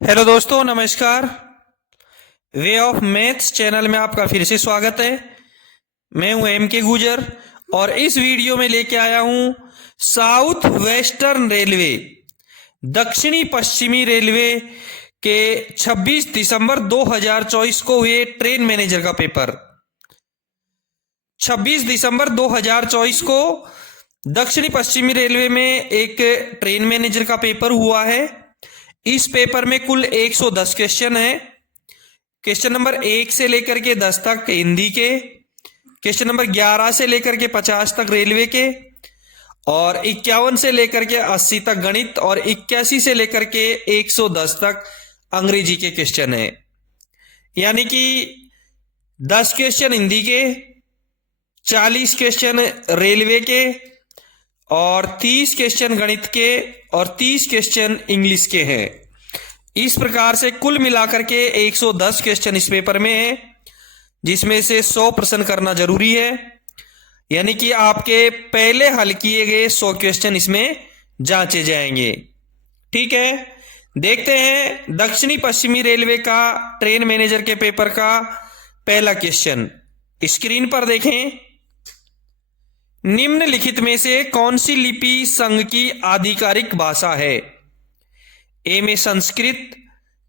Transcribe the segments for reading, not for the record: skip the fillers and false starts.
Hello दोस्तों, नमस्कार। Way of maths channel में आपका फिर से स्वागत है। मैं हूं एम के गुजर और इस वीडियो में लेके आया हूं साउथ वेस्टर्न रेलवे, दक्षिणी पश्चिमी रेलवे के 26 दिसंबर 2024 को हुए ट्रेन मैनेजर का पेपर। 26 दिसंबर 2024 को दक्षिणी पश्चिमी रेलवे में एक ट्रेन मैनेजर का पेपर हुआ है। इस पेपर में कुल 110 क्वेश्चन है। क्वेश्चन नंबर 1 से लेकर के 10 तक हिंदी के, क्वेश्चन नंबर 11 से लेकर के 50 तक रेलवे के, और 51 से लेकर के 80 तक गणित, और 81 से लेकर के 110 तक अंग्रेजी के क्वेश्चन है। यानी कि 10 क्वेश्चन हिंदी के, 40 क्वेश्चन रेलवे के, और 30 क्वेश्चन गणित के, और 30 क्वेश्चन इंग्लिश के हैं। इस प्रकार से कुल मिलाकर के 110 क्वेश्चन इस पेपर में है, जिसमें से 100 प्रश्न करना जरूरी है। यानी कि आपके पहले हल किए गए 100 क्वेश्चन इसमें जांचे जाएंगे। ठीक है, देखते हैं दक्षिणी पश्चिमी रेलवे का ट्रेन मैनेजर के पेपर का पहला क्वेश्चन। स्क्रीन पर देखें। निम्नलिखित में से कौन सी लिपि संघ की आधिकारिक भाषा है? ए में संस्कृत,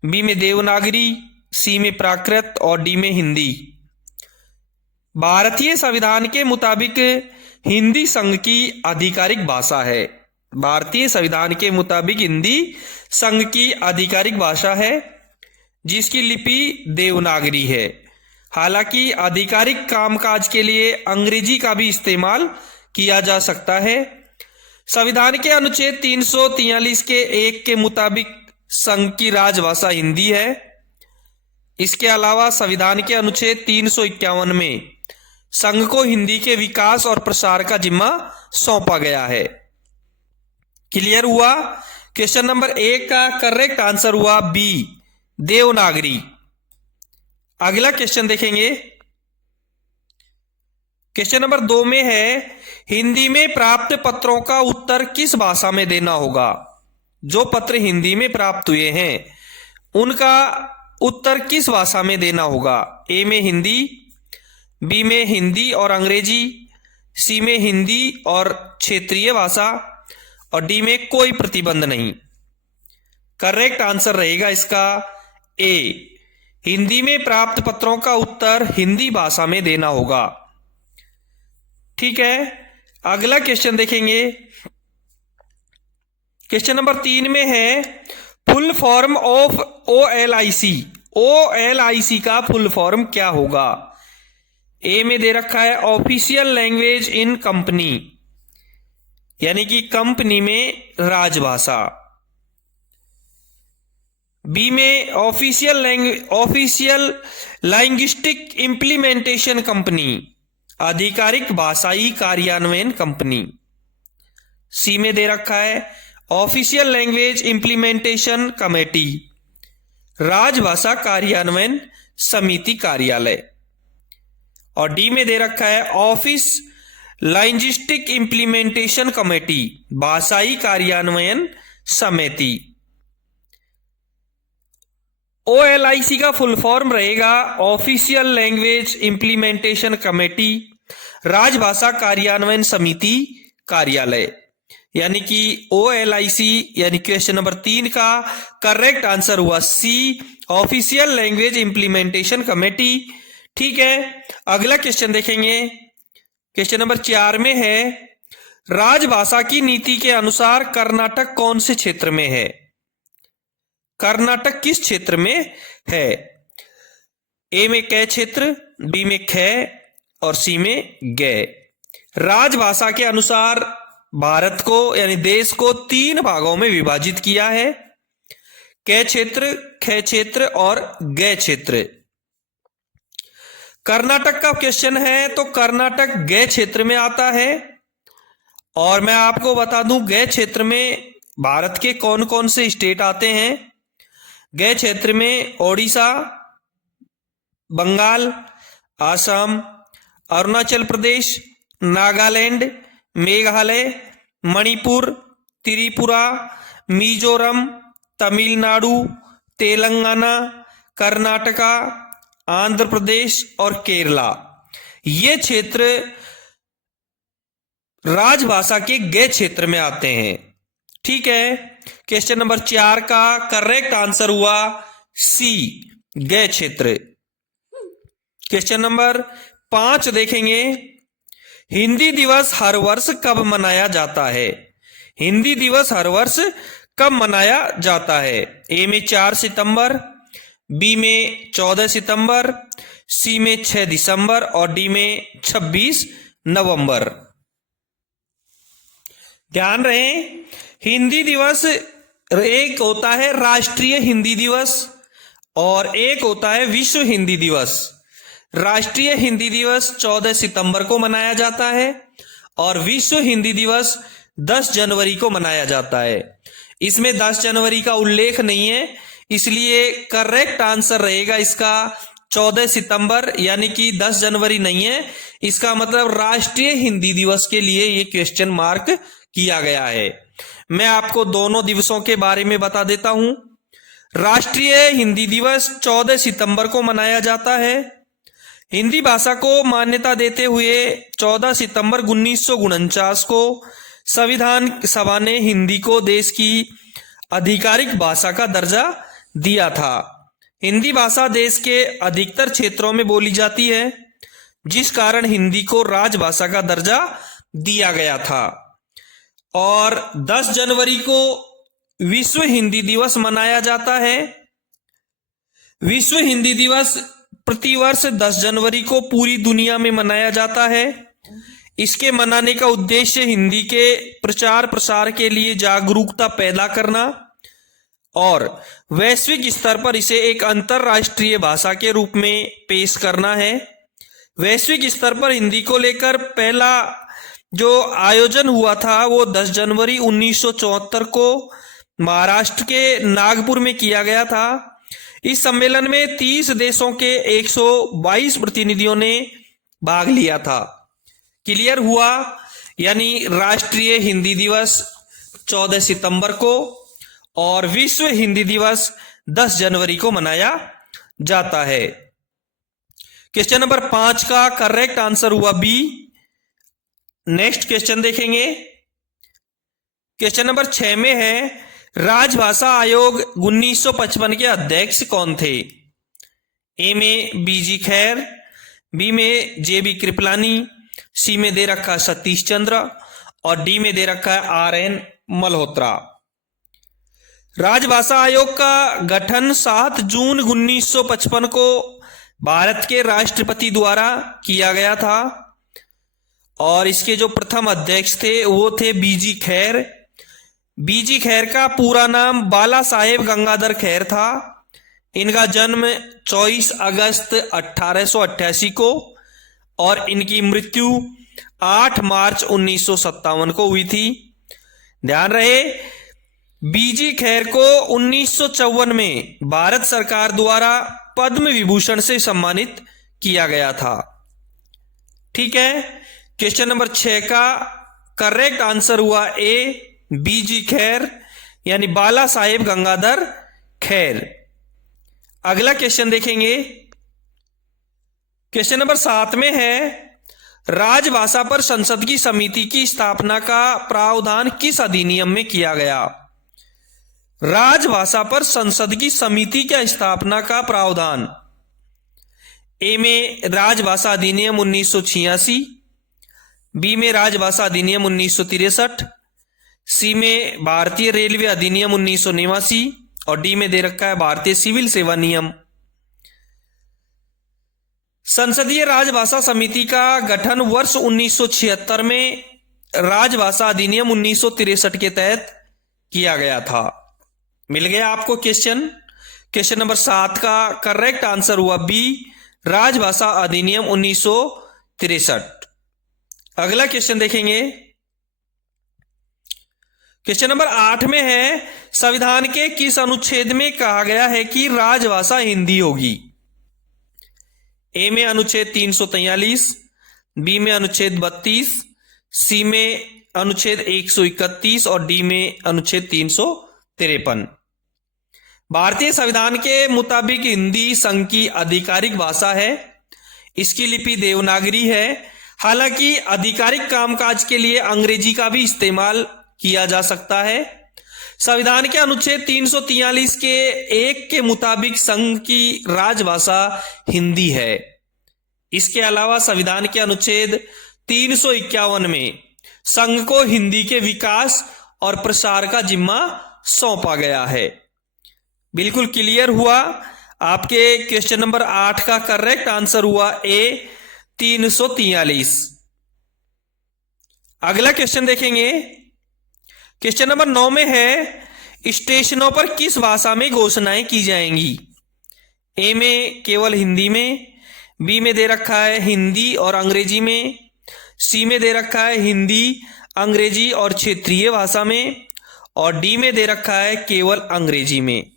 बी में देवनागरी, सी में प्राकृत और डी में हिंदी। भारतीय संविधान के मुताबिक हिंदी संघ की आधिकारिक भाषा है। भारतीय संविधान के मुताबिक हिंदी संघ की आधिकारिक भाषा है, जिसकी लिपि देवनागरी है। हालांकि आधिकारिक कामकाज के लिए अंग्रेजी का भी इस्तेमाल किया जा सकता है। संविधान के अनुच्छेद 343 के 1 के मुताबिक संघ की राजभाषा हिंदी है। इसके अलावा संविधान के अनुच्छेद 351 में संघ को हिंदी के विकास और प्रसार का जिम्मा सौंपा गया है। क्लियर हुआ? क्वेश्चन नंबर 1 का करेक्ट आंसर हुआ बी, देवनागरी। अगला क्वेश्चन देखेंगे। क्वेश्चन नंबर 2 में है, हिंदी में प्राप्त पत्रों का उत्तर किस भाषा में देना होगा? जो पत्र हिंदी में प्राप्त हुए हैं उनका उत्तर किस भाषा में देना होगा? ए में हिंदी, बी में हिंदी और अंग्रेजी, सी में हिंदी और क्षेत्रीय भाषा, और डी में कोई प्रतिबंध नहीं। करेक्ट आंसर रहेगा इसका ए, हिंदी में प्राप्त पत्रों का उत्तर हिंदी भाषा में देना होगा। ठीक है, अगला क्वेश्चन देखेंगे। क्वेश्चन नंबर 3 में है, full form of OLIC। OLIC का फुल फॉर्म क्या होगा? ए में दे रखा है ऑफिशियल लैंग्वेज इन कंपनी, यानी कि कंपनी में राजभाषा। बी में ऑफिशियल लैंग्विस्टिक इंप्लीमेंटेशन कंपनी, आधिकारिक भाषाई कार्यान्वयन कंपनी। सी में दे रखा है ऑफिशियल लैंग्वेज इंप्लीमेंटेशन कमेटी, राजभाषा कार्यान्वयन समिति कार्यालय। और डी में दे रखा है ऑफिस लैंग्विस्टिक इंप्लीमेंटेशन कमेटी, भाषाई कार्यान्वयन समिति। OLIC का फुल फॉर्म रहेगा ऑफिशियल लैंग्वेज इंप्लीमेंटेशन कमेटी, राजभाषा कार्यान्वयन समिति कार्यालय। यानी कि OLIC यानी क्वेश्चन नंबर 3 का करेक्ट आंसर हुआ सी, ऑफिशियल लैंग्वेज इंप्लीमेंटेशन कमेटी। ठीक है, अगला क्वेश्चन देखेंगे। क्वेश्चन नंबर 4 में है, राजभाषा की नीति के अनुसार कर्नाटक कौन से क्षेत्र में है? कर्नाटक किस क्षेत्र में है? ए में कै क्षेत्र, बी में ख और सी में ग। राजभाषा के अनुसार भारत को यानी देश को 3 भागों में विभाजित किया है, कै क्षेत्र, ख क्षेत्र और ग क्षेत्र। कर्नाटक का क्वेश्चन है तो कर्नाटक ग क्षेत्र में आता है। और मैं आपको बता दूं ग क्षेत्र में भारत के कौन कौन से स्टेट आते हैं। ग क्षेत्र में ओडिशा, बंगाल, असम, अरुणाचल प्रदेश, नागालैंड, मेघालय, मणिपुर, त्रिपुरा, मिजोरम, तमिलनाडु, तेलंगाना, कर्नाटका, आंध्र प्रदेश और केरला, ये क्षेत्र राजभाषा के गय क्षेत्र में आते हैं। ठीक है, क्वेश्चन नंबर 4 का करेक्ट आंसर हुआ सी, गय क्षेत्र। क्वेश्चन नंबर 5 देखेंगे, हिंदी दिवस हर वर्ष कब मनाया जाता है? हिंदी दिवस हर वर्ष कब मनाया जाता है? ए में 4 सितंबर, बी में 14 सितंबर, सी में 6 दिसंबर और डी में 26 नवंबर। ध्यान रहे, हिंदी दिवस एक होता है राष्ट्रीय हिंदी दिवस और एक होता है विश्व हिंदी दिवस। राष्ट्रीय हिंदी दिवस 14 सितंबर को मनाया जाता है और विश्व हिंदी दिवस 10 जनवरी को मनाया जाता है। इसमें 10 जनवरी का उल्लेख नहीं है, इसलिए करेक्ट आंसर रहेगा इसका 14 सितंबर, यानी कि 10 जनवरी नहीं है। इसका मतलब राष्ट्रीय हिंदी दिवस के लिए ये क्वेश्चन मार्क किया गया है। मैं आपको दोनों दिवसों के बारे में बता देता हूं। राष्ट्रीय हिंदी दिवस 14 सितंबर को मनाया जाता है। हिंदी भाषा को मान्यता देते हुए 14 सितंबर 1949 को संविधान सभा ने हिंदी को देश की आधिकारिक भाषा का दर्जा दिया था। हिंदी भाषा देश के अधिकतर क्षेत्रों में बोली जाती है, जिस कारण हिंदी को राजभाषा का दर्जा दिया गया था। और 10 जनवरी को विश्व हिंदी दिवस मनाया जाता है। विश्व हिंदी दिवस प्रतिवर्ष 10 जनवरी को पूरी दुनिया में मनाया जाता है। इसके मनाने का उद्देश्य हिंदी के प्रचार प्रसार के लिए जागरूकता पैदा करना और वैश्विक स्तर पर इसे एक अंतरराष्ट्रीय भाषा के रूप में पेश करना है। वैश्विक स्तर पर हिंदी को लेकर पहला जो आयोजन हुआ था वो 10 जनवरी 1974 को महाराष्ट्र के नागपुर में किया गया था। इस सम्मेलन में 30 देशों के 122 प्रतिनिधियों ने भाग लिया था। क्लियर हुआ, यानी राष्ट्रीय हिंदी दिवस 14 सितंबर को और विश्व हिंदी दिवस 10 जनवरी को मनाया जाता है। क्वेश्चन नंबर 5 का करेक्ट आंसर हुआ बी। नेक्स्ट क्वेश्चन देखेंगे। क्वेश्चन नंबर 6 में है, राजभाषा आयोग 1955 के अध्यक्ष कौन थे? ए में बीजी खैर, बी में जेबी कृपलानी, सी में दे रखा है सतीश चंद्र और डी में दे रखा है आर.एन. मल्होत्रा। राजभाषा आयोग का गठन 7 जून 1955 को भारत के राष्ट्रपति द्वारा किया गया था और इसके जो प्रथम अध्यक्ष थे वो थे बीजी खैर। बीजी खैर का पूरा नाम बाला साहेब गंगाधर खैर था। इनका जन्म 24 अगस्त 1888 को और इनकी मृत्यु 8 मार्च 1957 को हुई थी। ध्यान रहे, बीजी खैर को 1954 में भारत सरकार द्वारा पद्म विभूषण से सम्मानित किया गया था। ठीक है, क्वेश्चन नंबर 6 का करेक्ट आंसर हुआ ए, बीजी खैर, यानी बाला साहेब गंगाधर खैर। अगला क्वेश्चन देखेंगे। क्वेश्चन नंबर 7 में है, राजभाषा पर संसद की समिति की स्थापना का प्रावधान किस अधिनियम में किया गया? राजभाषा पर संसद की समिति की स्थापना का प्रावधान ए में राजभाषा अधिनियम 1986, बी में राजभाषा अधिनियम 1963, सी में भारतीय रेलवे अधिनियम 1989 और डी में दे रखा है भारतीय सिविल सेवा नियम। संसदीय राजभाषा समिति का गठन वर्ष 1976 में राजभाषा अधिनियम 1963 के तहत किया गया था। मिल गया आपको क्वेश्चन। क्वेश्चन नंबर 7 का करेक्ट आंसर हुआ बी, राजभाषा अधिनियम 1963। अगला क्वेश्चन देखेंगे। क्वेश्चन नंबर 8 में है, संविधान के किस अनुच्छेद में कहा गया है कि राजभाषा हिंदी होगी? ए में अनुच्छेद 343, बी में अनुच्छेद 32, सी में अनुच्छेद 131 और डी में अनुच्छेद 353। भारतीय संविधान के मुताबिक हिंदी संघ की आधिकारिक भाषा है। इसकी लिपि देवनागरी है। हालांकि आधिकारिक कामकाज के लिए अंग्रेजी का भी इस्तेमाल किया जा सकता है। संविधान के अनुच्छेद 343 के 1 के मुताबिक संघ की राजभाषा हिंदी है। इसके अलावा संविधान के अनुच्छेद 351 में संघ को हिंदी के विकास और प्रसार का जिम्मा सौंपा गया है। बिल्कुल क्लियर हुआ। आपके क्वेश्चन नंबर 8 का करेक्ट आंसर हुआ ए 343। अगला क्वेश्चन देखेंगे। क्वेश्चन नंबर 9 में है स्टेशनों पर किस भाषा में घोषणाएं की जाएंगी। ए में केवल हिंदी में, बी में दे रखा है हिंदी और अंग्रेजी में, सी में दे रखा है हिंदी, अंग्रेजी और क्षेत्रीय भाषा में, और डी में दे रखा है केवल अंग्रेजी में।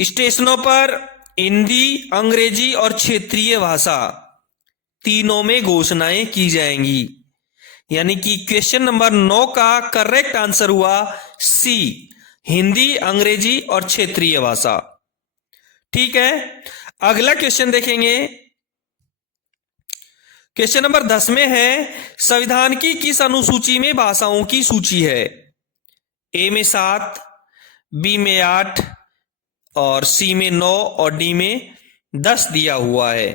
स्टेशनों पर हिंदी, अंग्रेजी और क्षेत्रीय भाषा तीनों में घोषणाएं की जाएंगी। यानी कि क्वेश्चन नंबर 9 का करेक्ट आंसर हुआ सी, हिंदी, अंग्रेजी और क्षेत्रीय भाषा। ठीक है, अगला क्वेश्चन देखेंगे। क्वेश्चन नंबर 10 में है संविधान की किस अनुसूची में भाषाओं की सूची है। ए में 7, बी में 8 और सी में 9 और डी में 10 दिया हुआ है।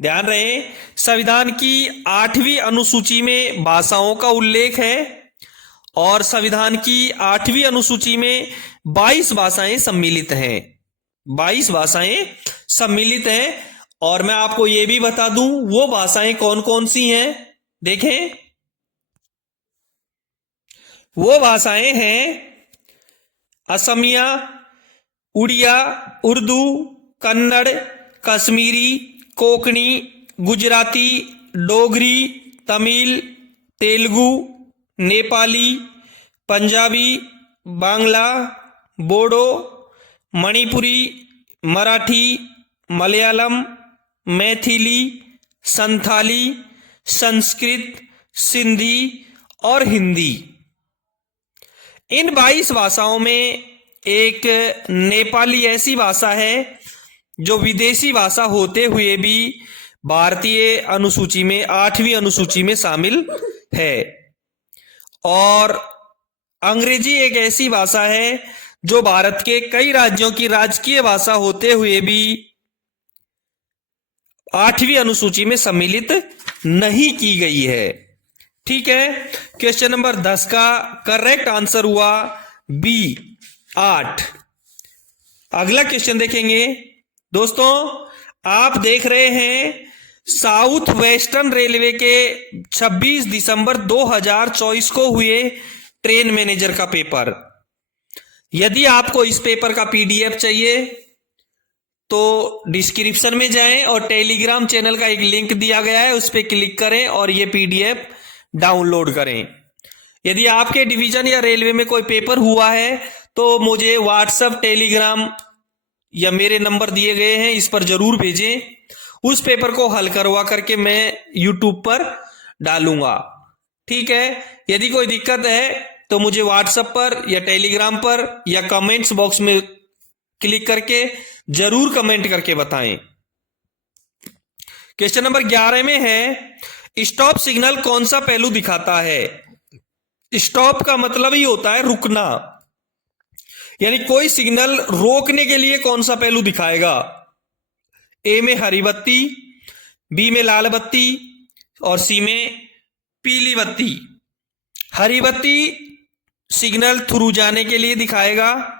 ध्यान रहे, संविधान की 8वीं अनुसूची में भाषाओं का उल्लेख है और संविधान की 8वीं अनुसूची में 22 भाषाएं सम्मिलित हैं। 22 भाषाएं सम्मिलित हैं। और मैं आपको यह भी बता दूं वो भाषाएं कौन कौन सी हैं। देखें, वो भाषाएं हैं असमिया, उड़िया, उर्दू, कन्नड़, कश्मीरी, कोंकणी, गुजराती, डोगरी, तमिल, तेलुगु, नेपाली, पंजाबी, बांग्ला, बोडो, मणिपुरी, मराठी, मलयालम, मैथिली, संथाली, संस्कृत, सिंधी और हिंदी। इन 22 भाषाओं में एक नेपाली ऐसी भाषा है जो विदेशी भाषा होते हुए भी भारतीय अनुसूची में 8वीं अनुसूची में शामिल है। और अंग्रेजी एक ऐसी भाषा है जो भारत के कई राज्यों की राजकीय भाषा होते हुए भी 8वीं अनुसूची में सम्मिलित नहीं की गई है। ठीक है, क्वेश्चन नंबर 10 का करेक्ट आंसर हुआ बी 8। अगला क्वेश्चन देखेंगे। दोस्तों, आप देख रहे हैं साउथ वेस्टर्न रेलवे के 26 दिसंबर 2024 को हुए ट्रेन मैनेजर का पेपर। यदि आपको इस पेपर का पीडीएफ चाहिए तो डिस्क्रिप्शन में जाएं और टेलीग्राम चैनल का एक लिंक दिया गया है, उस पर क्लिक करें और ये पीडीएफ डाउनलोड करें। यदि आपके डिवीजन या रेलवे में कोई पेपर हुआ है तो मुझे व्हाट्सएप, टेलीग्राम या मेरे नंबर दिए गए हैं, इस पर जरूर भेजें। उस पेपर को हल करवा करके मैं यूट्यूब पर डालूंगा। ठीक है, यदि कोई दिक्कत है तो मुझे व्हाट्सएप पर या टेलीग्राम पर या कमेंट्स बॉक्स में क्लिक करके जरूर कमेंट करके बताएं। क्वेश्चन नंबर 11 में है स्टॉप सिग्नल कौन सा पहलू दिखाता है। स्टॉप का मतलब ही होता है रुकना, यानी कोई सिग्नल रोकने के लिए कौन सा पहलू दिखाएगा। ए में हरी बत्ती, बी में लाल बत्ती और सी में पीली बत्ती। हरी बत्ती सिग्नल थ्रू जाने के लिए दिखाएगा,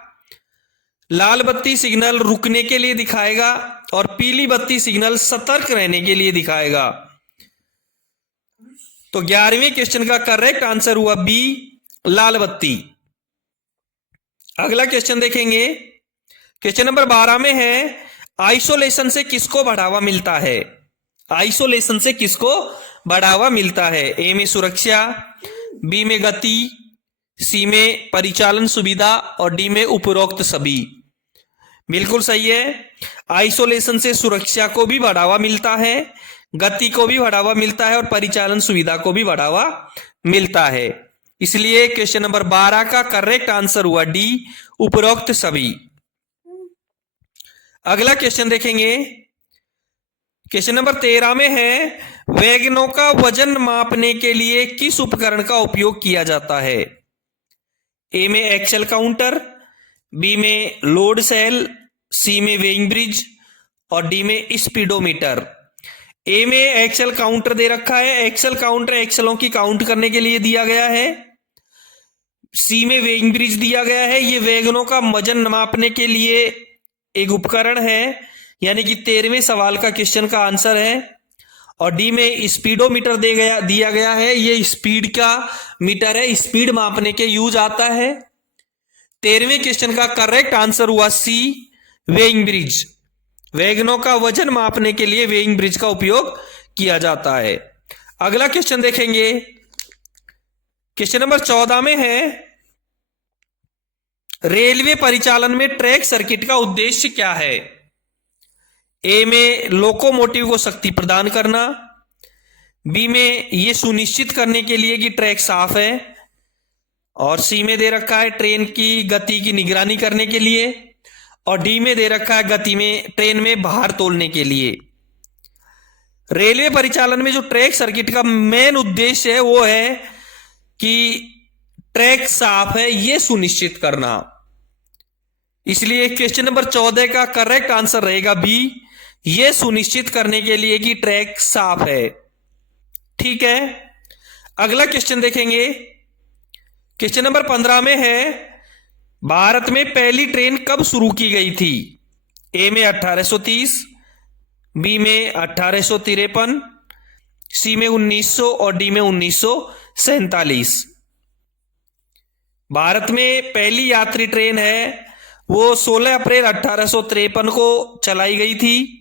लाल बत्ती सिग्नल रुकने के लिए दिखाएगा और पीली बत्ती सिग्नल सतर्क रहने के लिए दिखाएगा। तो 11वें क्वेश्चन का करेक्ट आंसर हुआ बी, लाल बत्ती। अगला क्वेश्चन देखेंगे। क्वेश्चन नंबर 12 में है आइसोलेशन से किसको बढ़ावा मिलता है। आइसोलेशन से किसको बढ़ावा मिलता है। ए में सुरक्षा, बी में गति, सी में परिचालन सुविधा और डी में उपरोक्त सभी। बिल्कुल सही है। आइसोलेशन से सुरक्षा को भी बढ़ावा मिलता है, गति को भी बढ़ावा मिलता है और परिचालन सुविधा को भी बढ़ावा मिलता है। इसलिए क्वेश्चन नंबर 12 का करेक्ट आंसर हुआ डी, उपरोक्त सभी। अगला क्वेश्चन देखेंगे, क्वेश्चन नंबर 13 में है, वैगनों का वजन मापने के लिए किस उपकरण का उपयोग किया जाता है? ए में एक्सेल काउंटर, बी में लोड सेल, सी में वेइंग ब्रिज और डी में स्पीडोमीटर। ए में एक्सेल काउंटर दे रखा है, एक्सेल काउंटर एक्सेलों की काउंट करने के लिए दिया गया है। सी में वेइंग ब्रिज दिया गया है, ये वैगनों का वजन मापने के लिए एक उपकरण है, यानी कि 13वें सवाल का क्वेश्चन का आंसर है। और डी में स्पीडोमीटर दिया गया है, ये स्पीड का मीटर है, स्पीड मापने के यूज आता है। 13वें क्वेश्चन का करेक्ट आंसर हुआ सी, वेइंग ब्रिज। वैगनों का वजन मापने के लिए वेइंग ब्रिज का उपयोग किया जाता है। अगला क्वेश्चन देखेंगे, क्वेश्चन नंबर 14 में है, रेलवे परिचालन में ट्रैक सर्किट का उद्देश्य क्या है? ए में लोकोमोटिव को शक्ति प्रदान करना, बी में यह सुनिश्चित करने के लिए कि ट्रैक साफ है, और सी में दे रखा है ट्रेन की गति की निगरानी करने के लिए, और डी में दे रखा है ट्रेन में भार तोलने के लिए। रेलवे परिचालन में जो ट्रैक सर्किट का मेन उद्देश्य है वो है कि ट्रैक साफ है, यह सुनिश्चित करना। इसलिए क्वेश्चन नंबर 14 का करेक्ट आंसर रहेगा बी, यह सुनिश्चित करने के लिए कि ट्रैक साफ है। ठीक है, अगला क्वेश्चन देखेंगे, क्वेश्चन नंबर 15 में है, भारत में पहली ट्रेन कब शुरू की गई थी? ए में 1830, बी में 1853, सी में 1900 और डी में 1947। भारत में पहली यात्री ट्रेन है वो 16 अप्रैल 1853 को चलाई गई थी।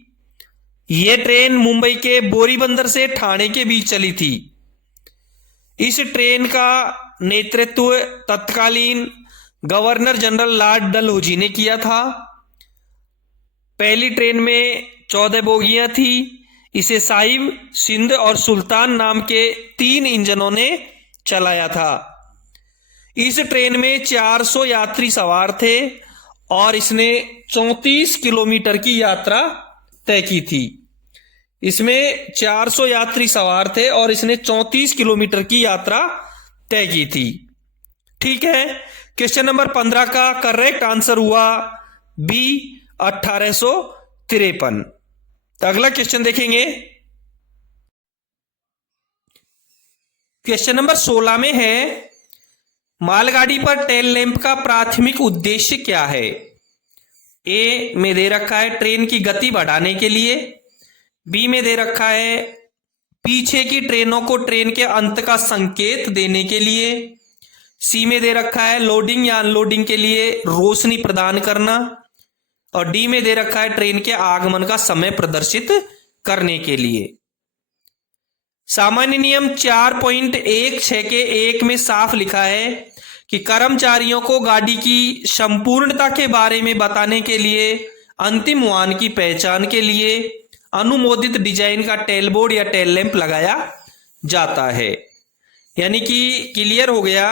यह ट्रेन मुंबई के बोरीबंदर से ठाणे के बीच चली थी। इस ट्रेन का नेतृत्व तत्कालीन गवर्नर जनरल लॉर्ड डलहौजी ने किया था। पहली ट्रेन में 14 बोगियां थी। इसे साहिब, सिंध और सुल्तान नाम के 3 इंजनों ने चलाया था। इस ट्रेन में 400 यात्री सवार थे और इसने 34 किलोमीटर की यात्रा तय की थी। इसमें 400 यात्री सवार थे और इसने 34 किलोमीटर की यात्रा तय की थी। ठीक है, क्वेश्चन नंबर 15 का करेक्ट आंसर हुआ बी, 1853। तो अगला क्वेश्चन देखेंगे, क्वेश्चन नंबर 16 में है, मालगाड़ी पर टेल लैंप का प्राथमिक उद्देश्य क्या है? ए में दे रखा है ट्रेन की गति बढ़ाने के लिए, बी में दे रखा है पीछे की ट्रेनों को ट्रेन के अंत का संकेत देने के लिए, सी में दे रखा है लोडिंग या अनलोडिंग के लिए रोशनी प्रदान करना, और डी में दे रखा है ट्रेन के आगमन का समय प्रदर्शित करने के लिए। सामान्य नियम 4.16 के 1 में साफ लिखा है कि कर्मचारियों को गाड़ी की संपूर्णता के बारे में बताने के लिए अंतिम वाहन की पहचान के लिए अनुमोदित डिजाइन का टेल बोर्ड या टेल लैंप लगाया जाता है। यानी कि क्लियर हो गया,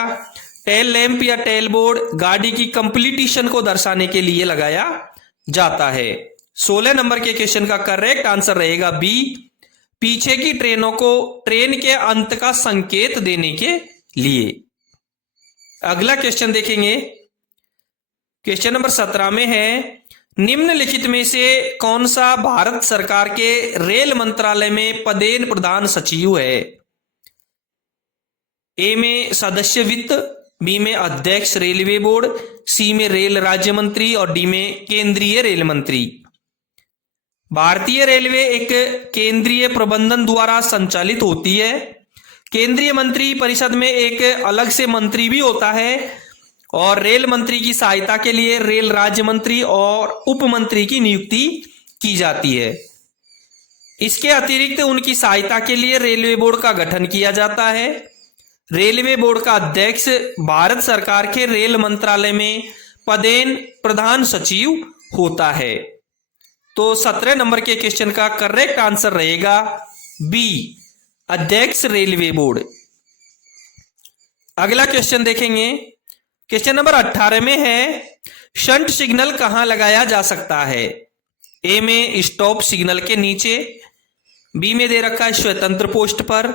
टेल लैंप या टेल बोर्ड गाड़ी की कंप्लीटिशन को दर्शाने के लिए लगाया जाता है। 16 नंबर के क्वेश्चन का करेक्ट आंसर रहेगा बी, पीछे की ट्रेनों को ट्रेन के अंत का संकेत देने के लिए। अगला क्वेश्चन देखेंगे, क्वेश्चन नंबर 17 में है, निम्नलिखित में से कौन सा भारत सरकार के रेल मंत्रालय में पदेन प्रधान सचिव है? ए में सदस्य वित्त, बी में अध्यक्ष रेलवे बोर्ड, सी में रेल राज्य मंत्री और डी में केंद्रीय रेल मंत्री। भारतीय रेलवे एक केंद्रीय प्रबंधन द्वारा संचालित होती है। केंद्रीय मंत्री परिषद में एक अलग से मंत्री भी होता है और रेल मंत्री की सहायता के लिए रेल राज्य मंत्री और उप मंत्री की नियुक्ति की जाती है। इसके अतिरिक्त उनकी सहायता के लिए रेलवे बोर्ड का गठन किया जाता है। रेलवे बोर्ड का अध्यक्ष भारत सरकार के रेल मंत्रालय में पदेन प्रधान सचिव होता है। तो 17 नंबर के क्वेश्चन का करेक्ट आंसर रहेगा बी, अध्यक्ष रेलवे बोर्ड। अगला क्वेश्चन देखेंगे, क्वेश्चन नंबर 18 में है शंट सिग्नल कहां लगाया जा सकता है? ए में स्टॉप सिग्नल के नीचे, बी में दे रखा है स्वतंत्र पोस्ट पर,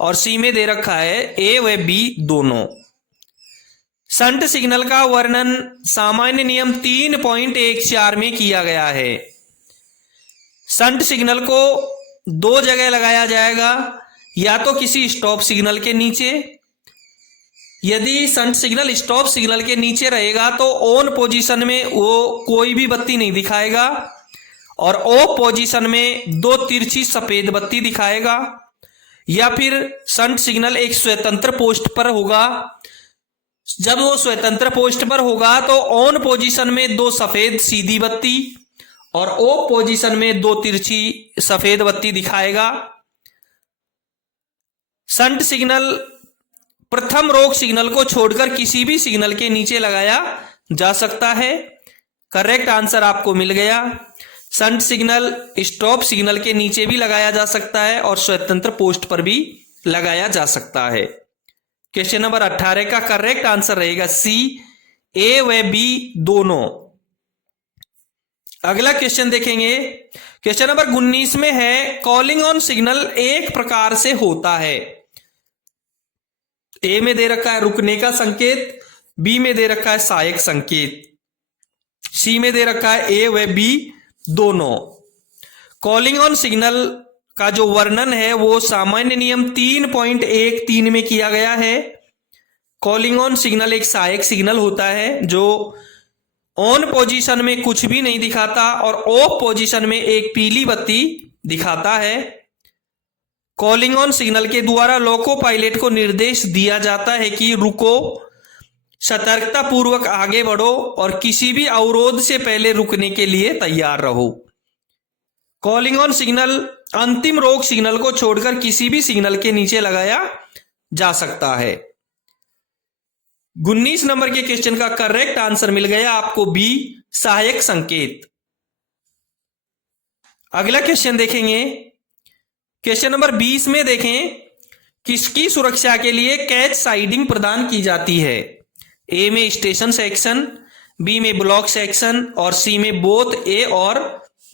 और सी में दे रखा है ए व बी दोनों। शंट सिग्नल का वर्णन सामान्य नियम 3.14 में किया गया है। शंट सिग्नल को दो जगह लगाया जाएगा, या तो किसी स्टॉप सिग्नल के नीचे, यदि शंट सिग्नल स्टॉप सिग्नल के नीचे रहेगा तो ऑन पोजीशन में वो कोई भी बत्ती नहीं दिखाएगा, और ऑफ पोजीशन में दो तिरछी सफेद बत्ती दिखाएगा, या फिर शंट सिग्नल एक स्वतंत्र पोस्ट पर होगा। जब वो स्वतंत्र पोस्ट पर होगा तो ऑन पोजीशन में दो सफेद सीधी बत्ती और ऑफ पोजीशन में दो तिरछी सफेद बत्ती दिखाएगा। शंट सिग्नल प्रथम रोक सिग्नल को छोड़कर किसी भी सिग्नल के नीचे लगाया जा सकता है। करेक्ट आंसर आपको मिल गया। शंट सिग्नल स्टॉप सिग्नल के नीचे भी लगाया जा सकता है और स्वतंत्र पोस्ट पर भी लगाया जा सकता है। क्वेश्चन नंबर 18 का करेक्ट आंसर रहेगा सी, ए व बी दोनों। अगला क्वेश्चन देखेंगे, क्वेश्चन नंबर 19 में है कॉलिंग ऑन सिग्नल एक प्रकार से होता है। ए में दे रखा है रुकने का संकेत, बी में दे रखा है सहायक संकेत, सी में दे रखा है ए व बी दोनों। कॉलिंग ऑन सिग्नल का जो वर्णन है वो सामान्य नियम 3.13 में किया गया है। कॉलिंग ऑन सिग्नल एक सहायक सिग्नल होता है जो ऑन पोजीशन में कुछ भी नहीं दिखाता और ऑफ पोजीशन में एक पीली बत्ती दिखाता है। कॉलिंग ऑन सिग्नल के द्वारा लोको पायलट को निर्देश दिया जाता है कि रुको, सतर्कता पूर्वक आगे बढ़ो और किसी भी अवरोध से पहले रुकने के लिए तैयार रहो। कॉलिंग ऑन सिग्नल अंतिम रोक सिग्नल को छोड़कर किसी भी सिग्नल के नीचे लगाया जा सकता है। 19 नंबर के क्वेश्चन का करेक्ट आंसर मिल गया आपको बी, सहायक संकेत। अगला क्वेश्चन देखेंगे, क्वेश्चन नंबर 20 में देखें किसकी सुरक्षा के लिए कैच साइडिंग प्रदान की जाती है? ए में स्टेशन सेक्शन, बी में ब्लॉक सेक्शन और सी में बोथ ए और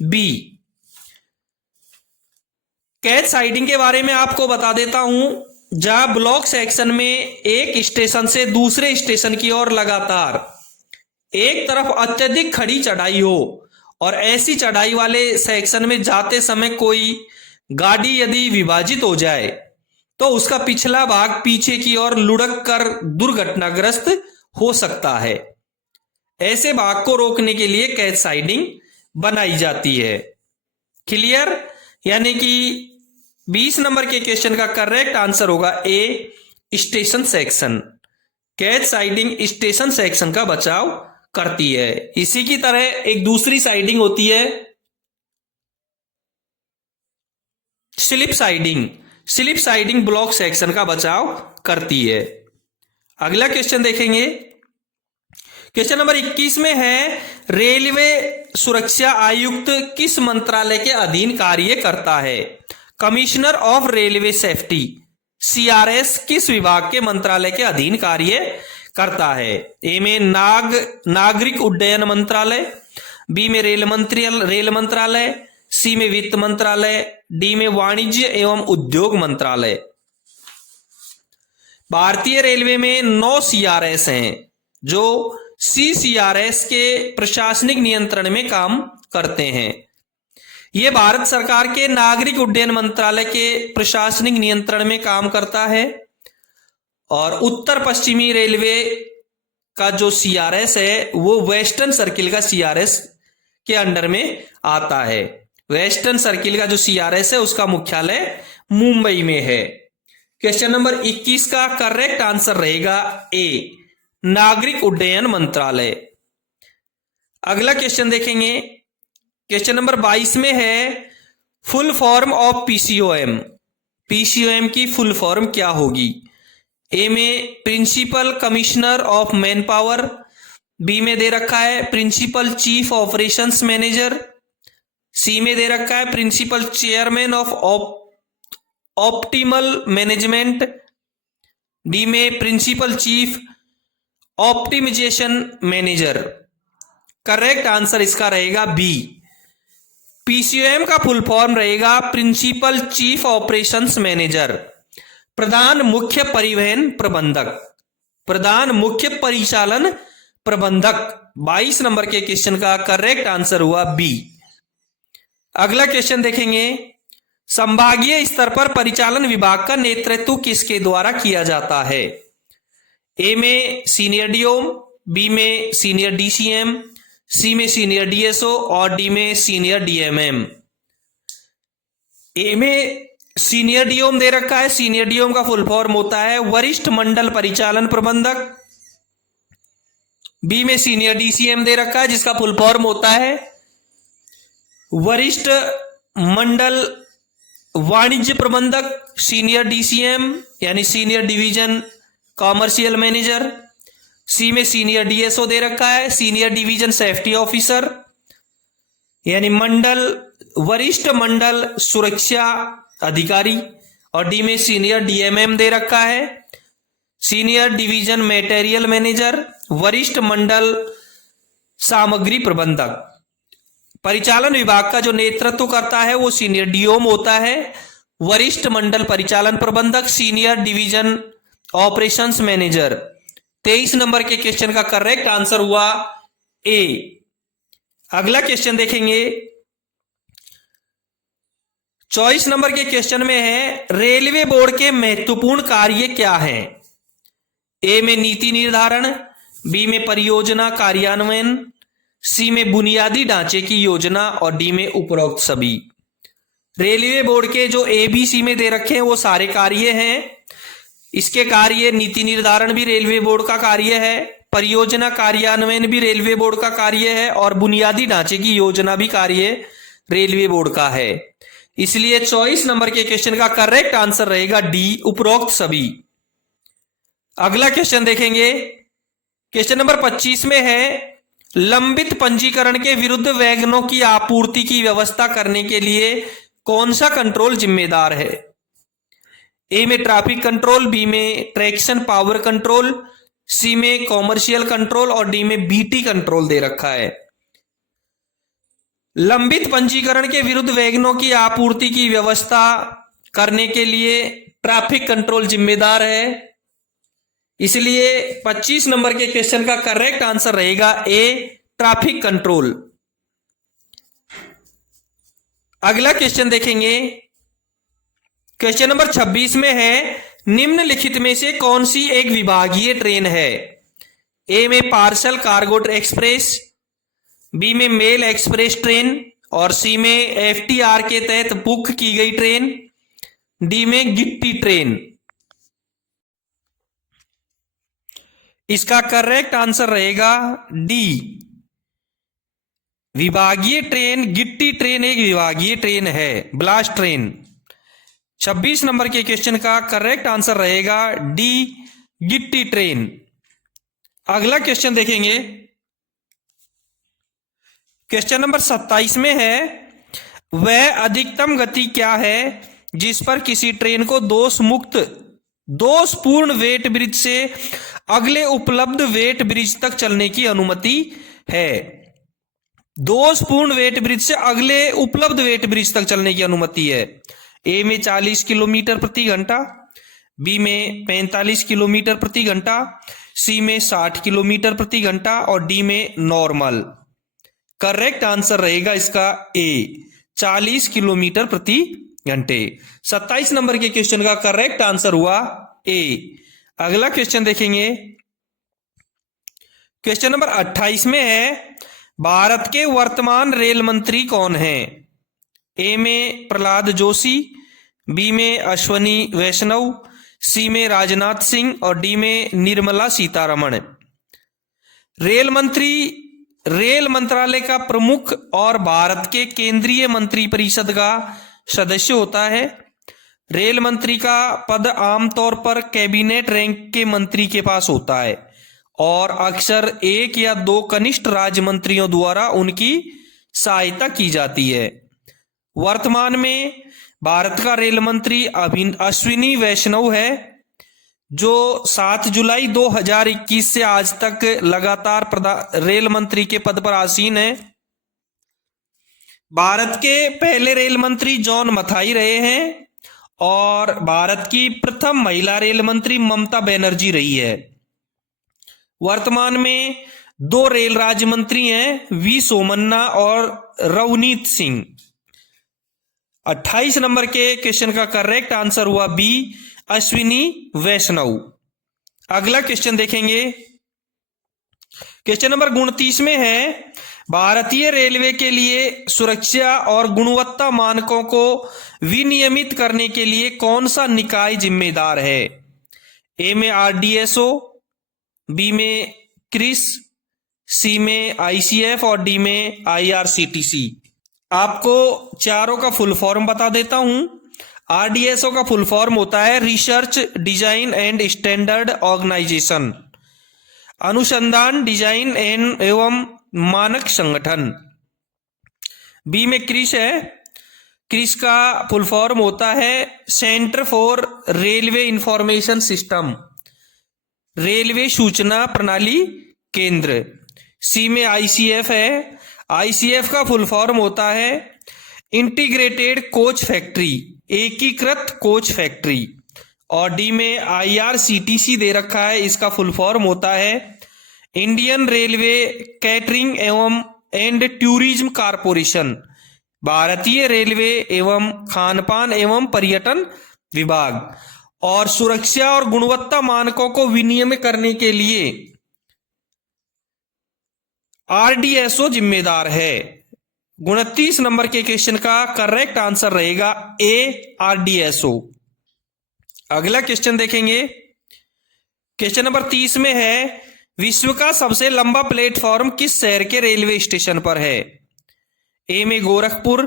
बी। कैच साइडिंग के बारे में आपको बता देता हूं। जहां ब्लॉक सेक्शन में एक स्टेशन से दूसरे स्टेशन की ओर लगातार एक तरफ अत्यधिक खड़ी चढ़ाई हो और ऐसी चढ़ाई वाले सेक्शन में जाते समय कोई गाड़ी यदि विभाजित हो जाए तो उसका पिछला भाग पीछे की ओर लुढ़क कर दुर्घटनाग्रस्त हो सकता है। ऐसे भाग को रोकने के लिए कैच साइडिंग बनाई जाती है। क्लियर? यानी कि 20 नंबर के क्वेश्चन का करेक्ट आंसर होगा A, station section. Catch siding station section का बचाव करती है। इसी की तरह एक दूसरी साइडिंग होती है slip siding. Slip siding block section का बचाव करती है। अगला क्वेश्चन देखेंगे, क्वेश्चन नंबर 21 में है रेलवे सुरक्षा आयुक्त किस मंत्रालय के अधीन कार्य करता है? Commissioner of railway safety CRS किस विभाग के मंत्रालय के अधीन कार्य करता है? ए में नागरिक उड्डयन मंत्रालय, बी में रेल मंत्रालय, सी में वित्त मंत्रालय, डी में वाणिज्य एवं उद्योग मंत्रालय। भारतीय रेलवे में 9 सीआरएस हैं जो सीसीआरएस के प्रशासनिक नियंत्रण में काम करते हैं। ये भारत सरकार के नागरिक उड्डयन मंत्रालय के प्रशासनिक नियंत्रण में काम करता है और उत्तर पश्चिमी रेलवे का जो सीआरएस है वो वेस्टर्न सर्किल का सीआरएस के अंडर में आता है। वेस्टर्न सर्किल का जो सीआरएस है उसका मुख्यालय मुंबई में है। क्वेश्चन नंबर 21 का करेक्ट आंसर रहेगा ए, नागरिक उड्डयन मंत्रालय। अगला क्वेश्चन देखेंगे, क्वेश्चन नंबर 22 में है full form of PCOM. PCOM की फुल फॉर्म क्या होगी? ए में principal commissioner of man power, B में दे रखा है principal chief operations manager, C में दे रखा है principal chairman of optimal management, D में principal chief optimization manager. Correct answer इसका रहेगा बी। पीसीओएम का फुल फॉर्म रहेगा प्रिंसिपल चीफ ऑपरेशंस मैनेजर, प्रधान मुख्य परिवहन प्रबंधक, प्रधान मुख्य परिचालन प्रबंधक। 22 नंबर के क्वेश्चन का करेक्ट आंसर हुआ बी। अगला क्वेश्चन देखेंगे, संभागीय स्तर पर परिचालन विभाग का नेतृत्व किसके द्वारा किया जाता है? ए में सीनियर डीओम, बी में सीनियर डीसीएम, सी में सीनियर डीएसओ और डी में सीनियर डीएमएम। ए में सीनियर डीओम दे रखा है। सीनियर डीओम का फुल फॉर्म होता है वरिष्ठ मंडल परिचालन प्रबंधक। बी में सीनियर डीसीएम दे रखा है जिसका फुल फॉर्म होता है वरिष्ठ मंडल वाणिज्य प्रबंधक। सीनियर डीसीएम यानी senior division commercial manager. C में सीनियर डीएसओ दे रखा है सीनियर डिवीजन सेफ्टी ऑफिसर यानी वरिष्ठ मंडल सुरक्षा अधिकारी। और डी में सीनियर डीएमएम दे रखा है सीनियर डिवीजन मटेरियल मैनेजर, वरिष्ठ मंडल सामग्री प्रबंधक। परिचालन विभाग का जो नेतृत्व करता है वो सीनियर डीओम होता है, वरिष्ठ मंडल परिचालन प्रबंधक, senior division operations manager. 23 number के क्वेश्चन का करेक्ट आंसर हुआ ए। अगला क्वेश्चन देखेंगे, 24 नंबर के क्वेश्चन में है रेलवे बोर्ड के महत्वपूर्ण कार्य क्या हैं? ए में नीति निर्धारण, बी में परियोजना कार्यान्वयन, सी में बुनियादी ढांचे की योजना और डी में उपरोक्त सभी। रेलवे बोर्ड के जो ए बी सी में दे रखे हैं वो सारे कार्य हैं। इसके कार्य नीति निर्धारण भी रेलवे बोर्ड का कार्य है, परियोजना कार्यान्वयन भी रेलवे बोर्ड का कार्य है और बुनियादी ढांचे की योजना भी कार्य रेलवे बोर्ड का है। इसलिए 24 नंबर के क्वेश्चन का करेक्ट आंसर रहेगा डी, उपरोक्त सभी। अगला क्वेश्चन देखेंगे, क्वेश्चन नंबर 25 में है लंबित पंजीकरण के विरुद्ध वैगनों की आपूर्ति की व्यवस्था करने के लिए कौन सा कंट्रोल जिम्मेदार है? ए में ट्रैफिक कंट्रोल, बी में ट्रैक्शन पावर कंट्रोल, सी में कॉमर्शियल कंट्रोल और डी में बीटी कंट्रोल दे रखा है। लंबित पंजीकरण के विरुद्ध वैगनों की आपूर्ति की व्यवस्था करने के लिए ट्रैफिक कंट्रोल जिम्मेदार है। इसलिए 25 नंबर के क्वेश्चन का करेक्ट आंसर रहेगा ए, ट्रैफिक कंट्रोल। अगला क्वेश्चन देखेंगे, क्वेश्चन नंबर 26 में है निम्नलिखित में से कौन सी एक विभागीय ट्रेन है? ए में पार्सल कार्गो एक्सप्रेस, बी में मेल एक्सप्रेस ट्रेन और सी में एफटीआर के तहत बुक की गई ट्रेन, डी में गिट्टी ट्रेन। इसका करेक्ट आंसर रहेगा डी, विभागीय ट्रेन। गिट्टी ट्रेन एक विभागीय ट्रेन है, ब्लास्ट ट्रेन। 26 नंबर के क्वेश्चन का करेक्ट आंसर रहेगा डी, गिट्टी ट्रेन। अगला क्वेश्चन देखेंगे, क्वेश्चन नंबर 27 में है वह अधिकतम गति क्या है जिस पर किसी ट्रेन को दोषपूर्ण वेट ब्रिज से अगले उपलब्ध वेट ब्रिज तक चलने की अनुमति है? दोषपूर्ण वेट ब्रिज से अगले उपलब्ध वेट ब्रिज तक चलने की अनुमति है। ए में 40 किलोमीटर प्रति घंटा, बी में 45 किलोमीटर प्रति घंटा, सी में 60 किलोमीटर प्रति घंटा और डी में नॉर्मल। करेक्ट आंसर रहेगा इसका ए, 40 किलोमीटर प्रति घंटे। 27 नंबर के क्वेश्चन का करेक्ट आंसर हुआ ए। अगला क्वेश्चन देखेंगे, क्वेश्चन नंबर 28 में है भारत के वर्तमान रेल मंत्री कौन हैं? ए में प्रहलाद जोशी, बी में अश्वनी वैष्णव, सी में राजनाथ सिंह और डी में निर्मला सीतारमण। रेल मंत्री रेल मंत्रालय का प्रमुख और भारत के केंद्रीय मंत्री परिषद का सदस्य होता है। रेल मंत्री का पद आमतौर पर कैबिनेट रैंक के मंत्री के पास होता है और अक्सर एक या दो कनिष्ठ राज्य मंत्रियों द्वारा उनकी सहायता की जाती है। वर्तमान में भारत का रेल मंत्री अश्विनी वैष्णव है, जो 7 जुलाई 2021 से आज तक लगातार रेल मंत्री के पद पर आसीन है। भारत के पहले रेल मंत्री जॉन मथाई रहे हैं और भारत की प्रथम महिला रेल मंत्री ममता बनर्जी रही है। वर्तमान में 2 रेल राज्य मंत्री हैं, वी सोमन्ना और रवनीत सिंह। 28 नंबर के क्वेश्चन का करेक्ट आंसर हुआ बी, अश्विनी वैष्णव। अगला क्वेश्चन देखेंगे। क्वेश्चन नंबर 29 में है, भारतीय रेलवे के लिए सुरक्षा और गुणवत्ता मानकों को विनियमित करने के लिए कौन सा निकाय जिम्मेदार है? ए में आरडीएसओ, बी में क्रिस, सी में आईसीएफ और डी में आईआरसीटीसी। आपको चारों का फुल फॉर्म बता देता हूं। आरडीएसओ का फुल फॉर्म होता है research design and standard organisation, अनुसंधान डिजाइन एवं मानक संगठन। बी में क्रिस है, क्रिस का फुल फॉर्म होता है centre for railway information system, railway सूचना प्रणाली केंद्र। सी में आईसीएफ है, आईसीएफ का फुल फॉर्म होता है इंटीग्रेटेड कोच फैक्ट्री, एकीकृत कोच फैक्ट्री। और डी में आईआरसीटीसी दे रखा है, इसका फुल फॉर्म होता है इंडियन रेलवे कैटरिंग एवं एंड टूरिज्म कारपोरेशन, भारतीय रेलवे एवं खानपान एवं पर्यटन विभाग। और सुरक्षा और गुणवत्ता मानकों को विनियमित करने के लिए आरडीएसओ जिम्मेदार है। 29 नंबर के क्वेश्चन का करेक्ट आंसर रहेगा ए, आरडीएसओ। अगला क्वेश्चन देखेंगे। क्वेश्चन नंबर 30 में है, विश्व का सबसे लंबा प्लेटफॉर्म किस शहर के रेलवे स्टेशन पर है? ए में गोरखपुर,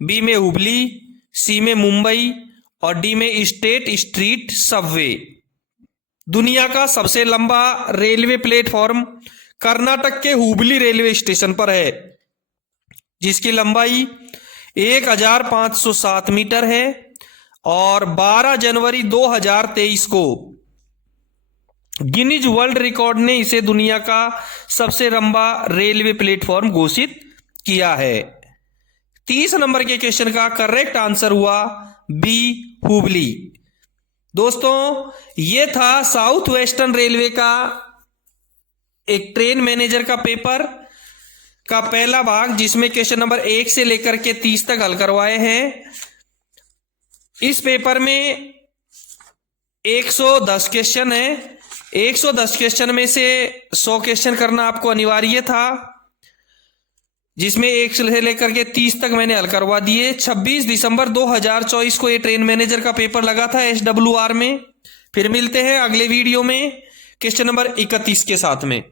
बी में हुबली, सी में मुंबई और डी में स्टेट स्ट्रीट सबवे। दुनिया का सबसे लंबा रेलवे प्लेटफॉर्म कर्नाटक के हुबली रेलवे स्टेशन पर है, जिसकी लंबाई 1507 मीटर है और 12 जनवरी 2023 को गिनीज वर्ल्ड रिकॉर्ड ने इसे दुनिया का सबसे लंबा रेलवे प्लेटफॉर्म घोषित किया है। 30 नंबर के क्वेश्चन का करेक्ट आंसर हुआ बी, हुबली। दोस्तों, ये था साउथ वेस्टर्न रेलवे का एक ट्रेन मैनेजर का पेपर का पहला भाग, जिसमें क्वेश्चन नंबर 1 से लेकर के 30 तक हल करवाए हैं। इस पेपर में 110 क्वेश्चन है। 110 क्वेश्चन में से 100 क्वेश्चन करना आपको अनिवार्य था, जिसमें 1 से लेकर के 30 तक मैंने हल करवा दिए। 26 दिसंबर 2024 को ये ट्रेन मैनेजर का पेपर लगा था SWR में। फिर मिलते हैं अगले वीडियो में क्वेश्चन नंबर 31 के साथ में।